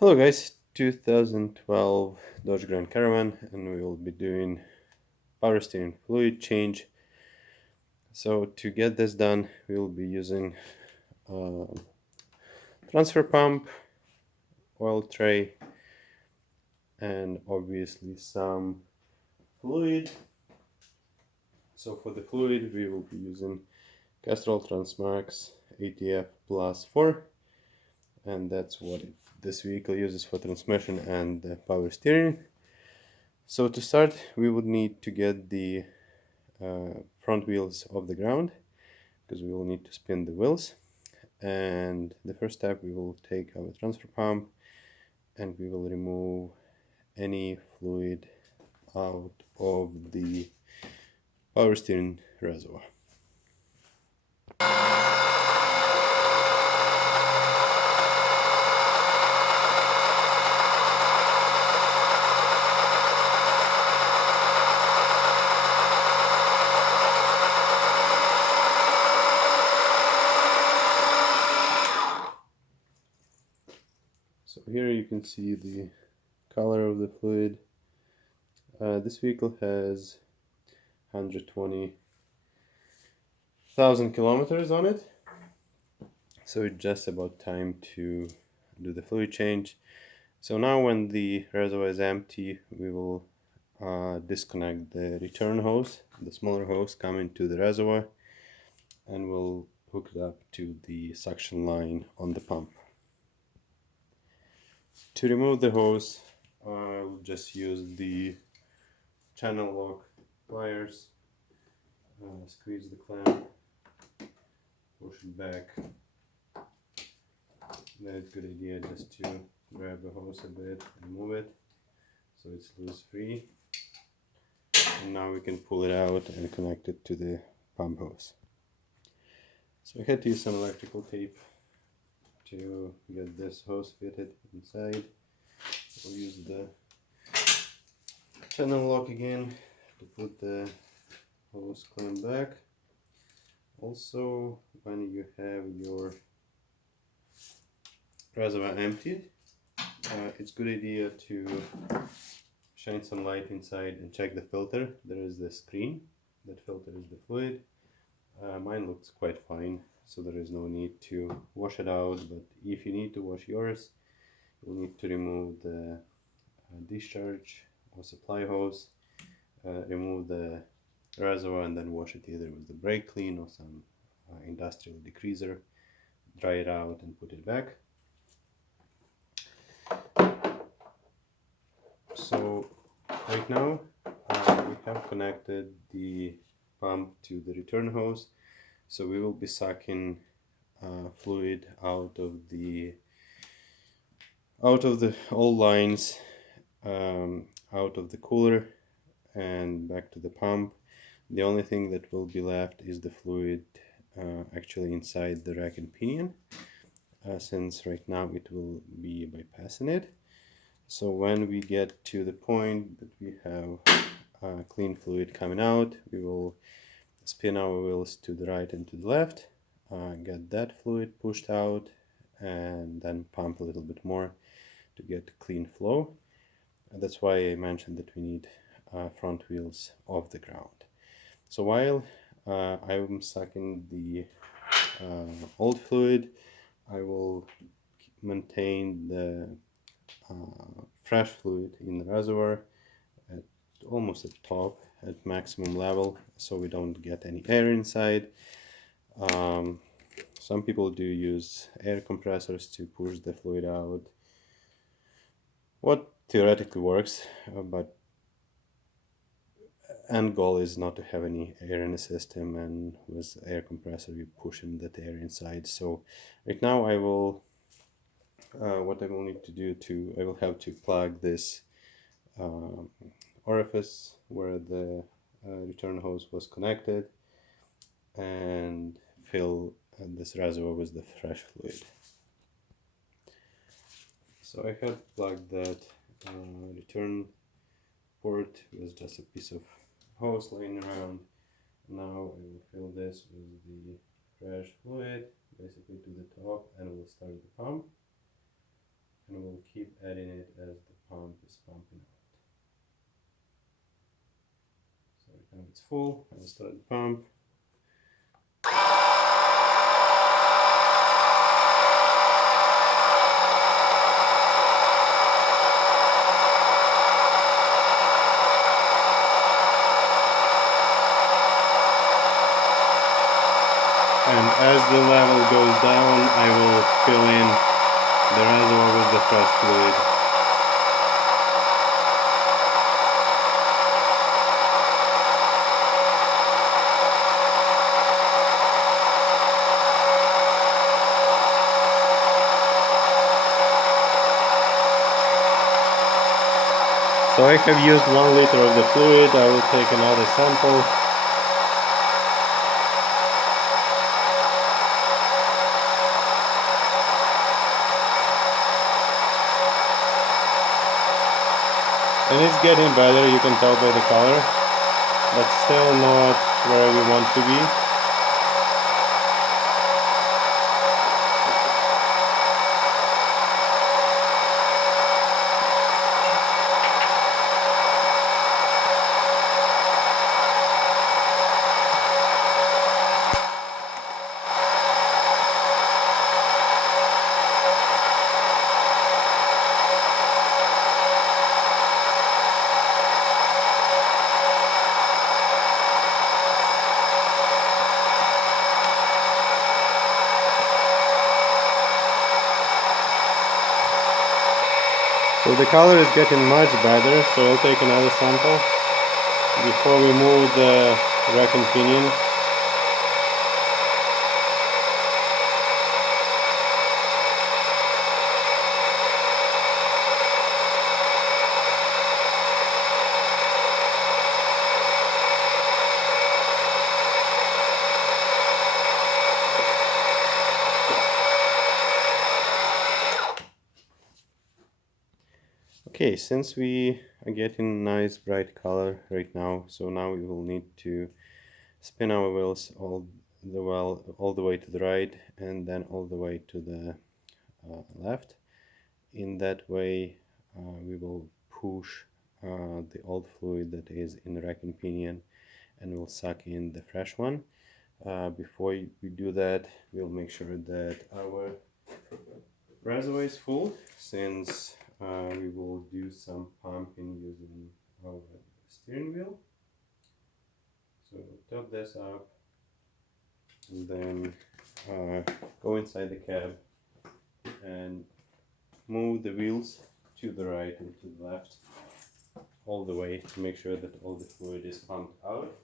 Hello guys, 2012 Dodge Grand Caravan, and we will be doing power steering fluid change. So to get this done, we will be using a transfer pump, oil tray, and obviously some fluid. So for the fluid, we will be using Castrol Transmax ATF plus 4, and that's what this vehicle uses for transmission and power steering. So to start, we would need to get the front wheels off the ground because we will need to spin the wheels. And the first step, we will take our transfer pump and we will remove any fluid out of the power steering reservoir. So here you can see the color of the fluid. This vehicle has 120,000 kilometers on it, so it's just about time to do the fluid change. So now when the reservoir is empty, we will disconnect the return hose, the smaller hose coming to the reservoir, and we'll hook it up to the suction line on the pump. To remove the hose, I'll just use the Channellock pliers, squeeze the clamp, push it back. Then it's a good idea just to grab the hose a bit and move it so it's loose free. And now we can pull it out and connect it to the pump hose. So I had to use some electrical tape to get this hose fitted inside. We'll use the channel lock again to put the hose clamp back. Also, when you have your reservoir emptied, it's a good idea to shine some light inside and check the filter. There is the screen that filters the fluid. Mine looks quite fine, so there is no need to wash it out, but if you need to wash yours, you'll need to remove the discharge or supply hose, remove the reservoir, and then wash it either with the brake clean or some industrial degreaser, dry it out and put it back. So right now we have connected the pump to the return hose, so we will be sucking fluid out of the all lines, out of the cooler and back to the pump. The only thing that will be left is the fluid actually inside the rack and pinion, since right now it will be bypassing it. So when we get to the point that we have clean fluid coming out, we will spin our wheels to the right and to the left, get that fluid pushed out, and then pump a little bit more to get clean flow. And that's why I mentioned that we need front wheels off the ground. So while I'm sucking the old fluid, I will maintain the fresh fluid in the reservoir at almost at top, at maximum level, so we don't get any air inside. Some people do use air compressors to push the fluid out, what theoretically works, but end goal is not to have any air in the system, and with air compressor you push in that air inside. So right now I will what I will need to do I will have to plug this orifice where the return hose was connected and fill this reservoir with the fresh fluid. So I had plugged that return port with just a piece of hose laying around. Now I will fill this with the fresh fluid basically to the top, and we'll start the pump, and we'll keep adding it as the pump is pumping out. So now it's full, I'll start the pump. And as the level goes down, I will fill in the reservoir with the fresh fluid. So I have used 1 liter of the fluid. I will take another sample. And it's getting better, you can tell by the color, but still not where we want to be. So the color is getting much better, so I'll take another sample before we move the rack and pinion. Okay, since we are getting nice bright color right now, so now we will need to spin our wheels all the way to the right and then all the way to the left. In that way, we will push the old fluid that is in the rack and pinion, and we'll suck in the fresh one. Before we do that, we'll make sure that our reservoir is full, since we will do some pumping using our steering wheel. So top this up and then go inside the cab and move the wheels to the right and to the left all the way to make sure that all the fluid is pumped out.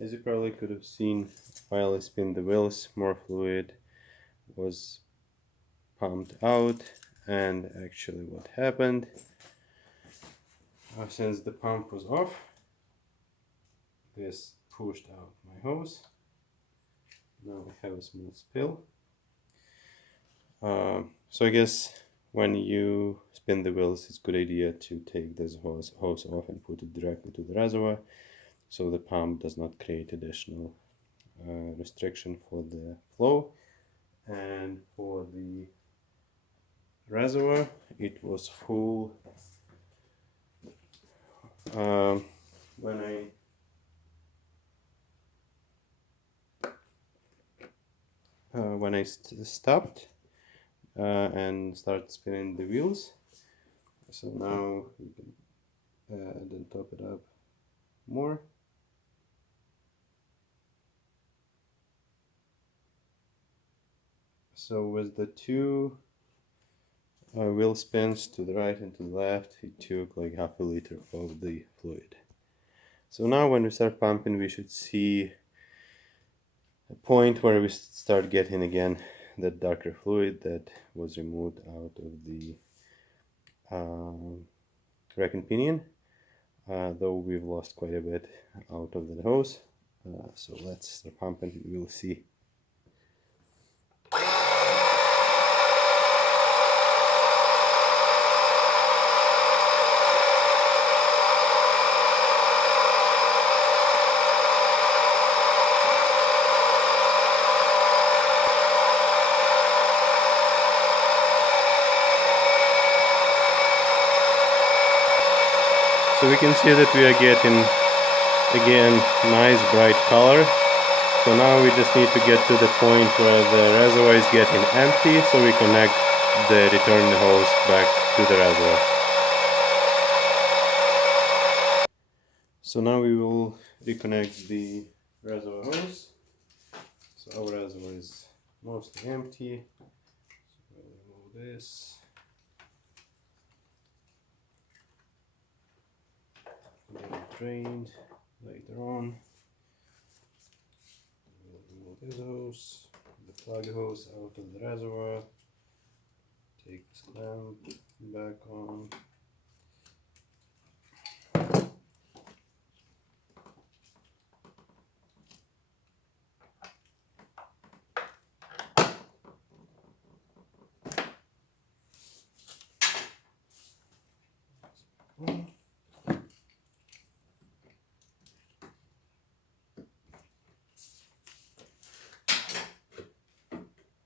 As you probably could have seen while I spin the wheels, more fluid was pumped out, and actually what happened, since the pump was off, this pushed out my hose. Now I have a small spill. So I guess when you spin the wheels, it's a good idea to take this hose off and put it directly to the reservoir, so the pump does not create additional restriction for the flow. And for the reservoir, it was full when I stopped and started spinning the wheels. So now you can then top it up more. So with the two wheel spins to the right and to the left, it took like half a liter of the fluid. So now when we start pumping, we should see a point where we start getting again that darker fluid that was removed out of the rack and pinion, though we've lost quite a bit out of the hose. So let's start pumping, we'll see. So we can see that we are getting again nice bright color. So now we just need to get to the point where the reservoir is getting empty, so we connect the return hose back to the reservoir. So now we will reconnect the reservoir hose. So our reservoir is mostly empty. So we'll remove this. Get it drained later on. We'll remove this hose, the plug hose out of the reservoir. Take this clamp back on.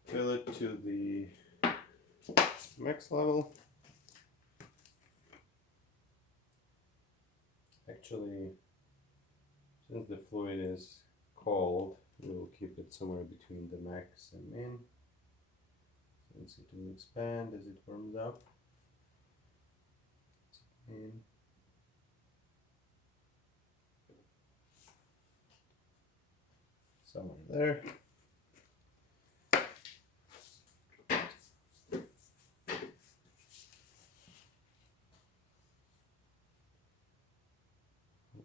Fill it to the max level. Actually, since the fluid is cold, we'll keep it somewhere between the max and min, since it will expand as it warms up. In. Somewhere there.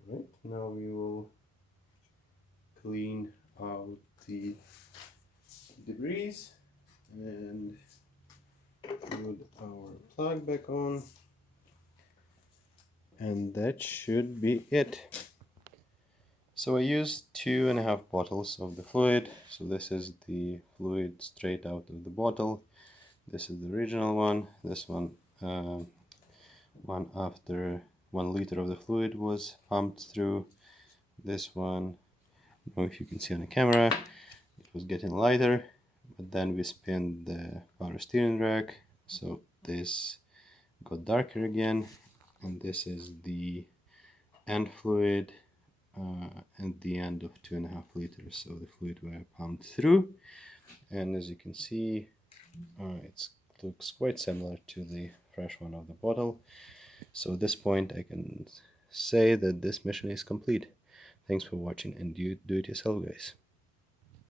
Alright, now we will clean out the debris and put our plug back on, and that should be it. So I used 2.5 bottles of the fluid. So this is the fluid straight out of the bottle. This is the original one. This one, one after 1 liter of the fluid was pumped through. This one, I don't know if you can see on the camera, it was getting lighter, but then we spin the power steering rack, so this got darker again, and this is the end fluid at the end of 2.5 liters, so the fluid were pumped through, and as you can see, it looks quite similar to the fresh one of the bottle. So at this point I can say that this mission is complete. Thanks for watching, and do it yourself, guys.